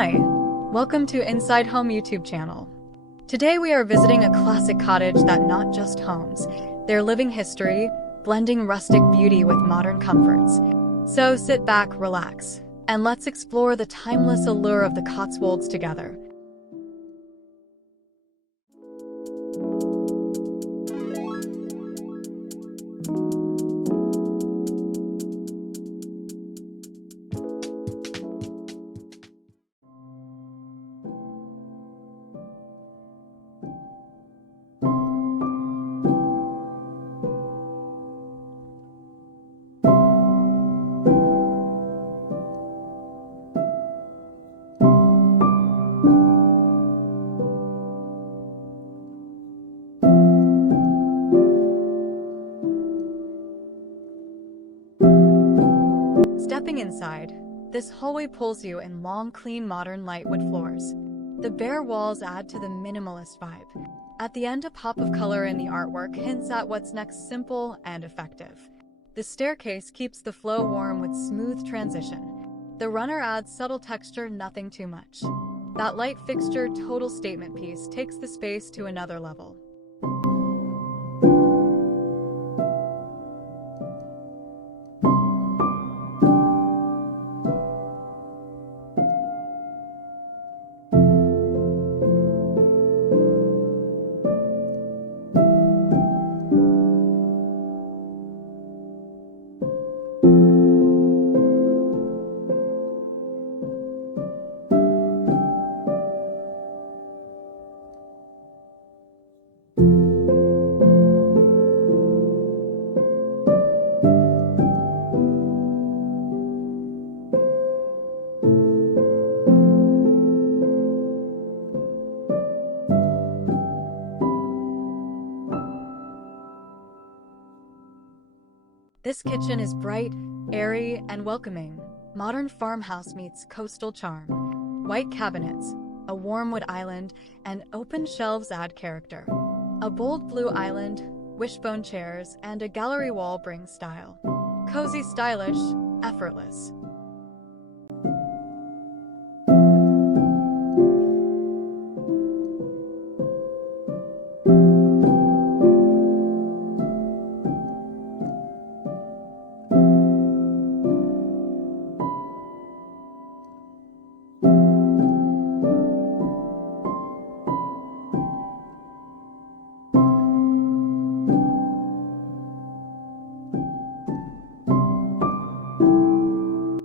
Hi, welcome to Inside Home YouTube channel. Today we are visiting a classic cottage that not just homes, they're living history, blending rustic beauty with modern comforts. So sit back, relax, and let's explore the timeless allure of the Cotswolds together. Stepping inside, this hallway pulls you in long, clean, modern lightwood floors. The bare walls add to the minimalist vibe. At the end, a pop of color in the artwork hints at what's next, simple and effective. The staircase keeps the flow warm with smooth transition. The runner adds subtle texture, nothing too much. That light fixture, total statement piece, takes the space to another level. This kitchen is bright, airy, and welcoming. Modern farmhouse meets coastal charm. White cabinets, a warm wood island, and open shelves add character. A bold blue island, wishbone chairs, and a gallery wall bring style. Cozy, stylish, effortless.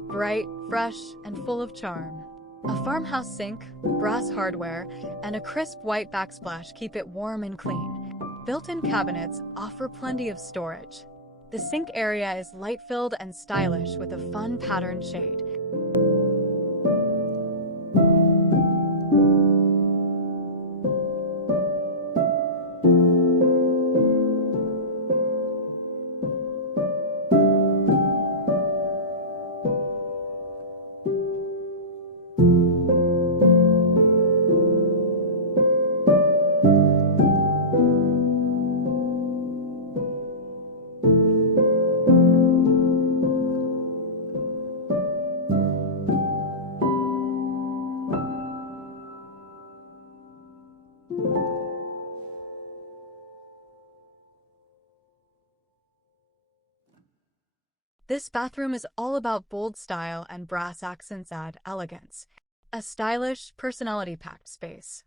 Bright, fresh, and full of charm. A farmhouse sink, brass hardware, and a crisp white backsplash keep it warm and clean. Built-in cabinets offer plenty of storage. The sink area is light-filled and stylish with a fun patterned shade. This bathroom is all about bold style, and brass accents add elegance. A stylish, personality-packed space.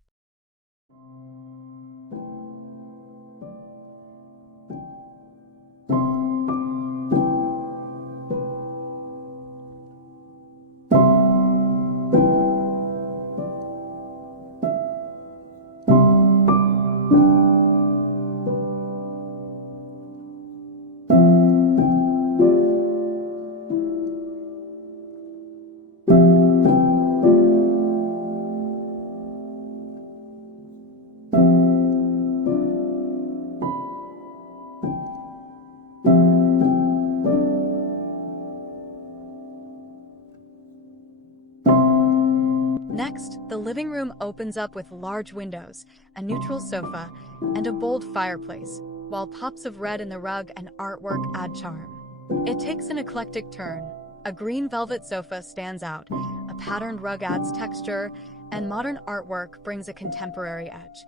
Next, the living room opens up with large windows, a neutral sofa, and a bold fireplace, while pops of red in the rug and artwork add charm. It takes an eclectic turn, A green velvet sofa stands out, a patterned rug adds texture, and modern artwork brings a contemporary edge.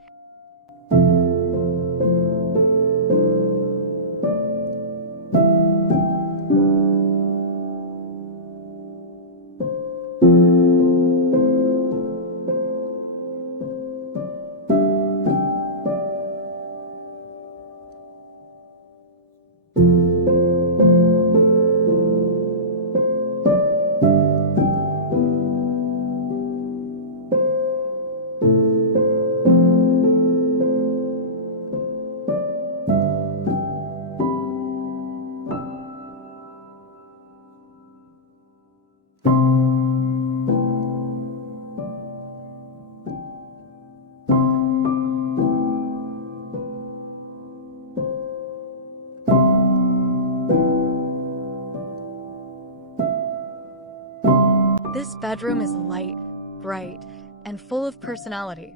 This bedroom is light, bright, and full of personality.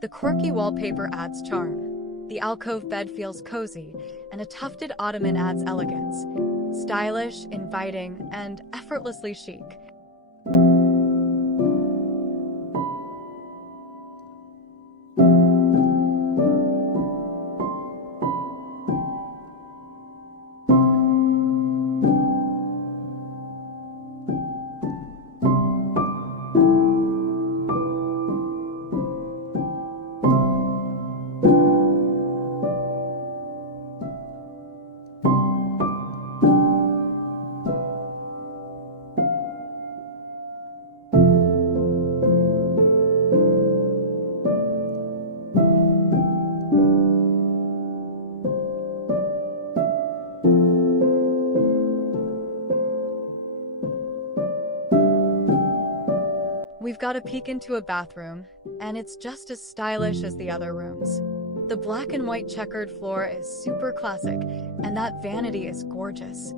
The quirky wallpaper adds charm. The alcove bed feels cozy, and a tufted ottoman adds elegance. Stylish, inviting, and effortlessly chic. We've got a peek into a bathroom, and it's just as stylish as the other rooms. The black and white checkered floor is super classic, and that vanity is gorgeous.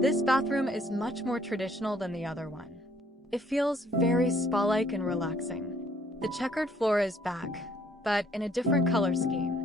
This bathroom is much more traditional than the other one. It feels very spa-like and relaxing. The checkered floor is back, but in a different color scheme.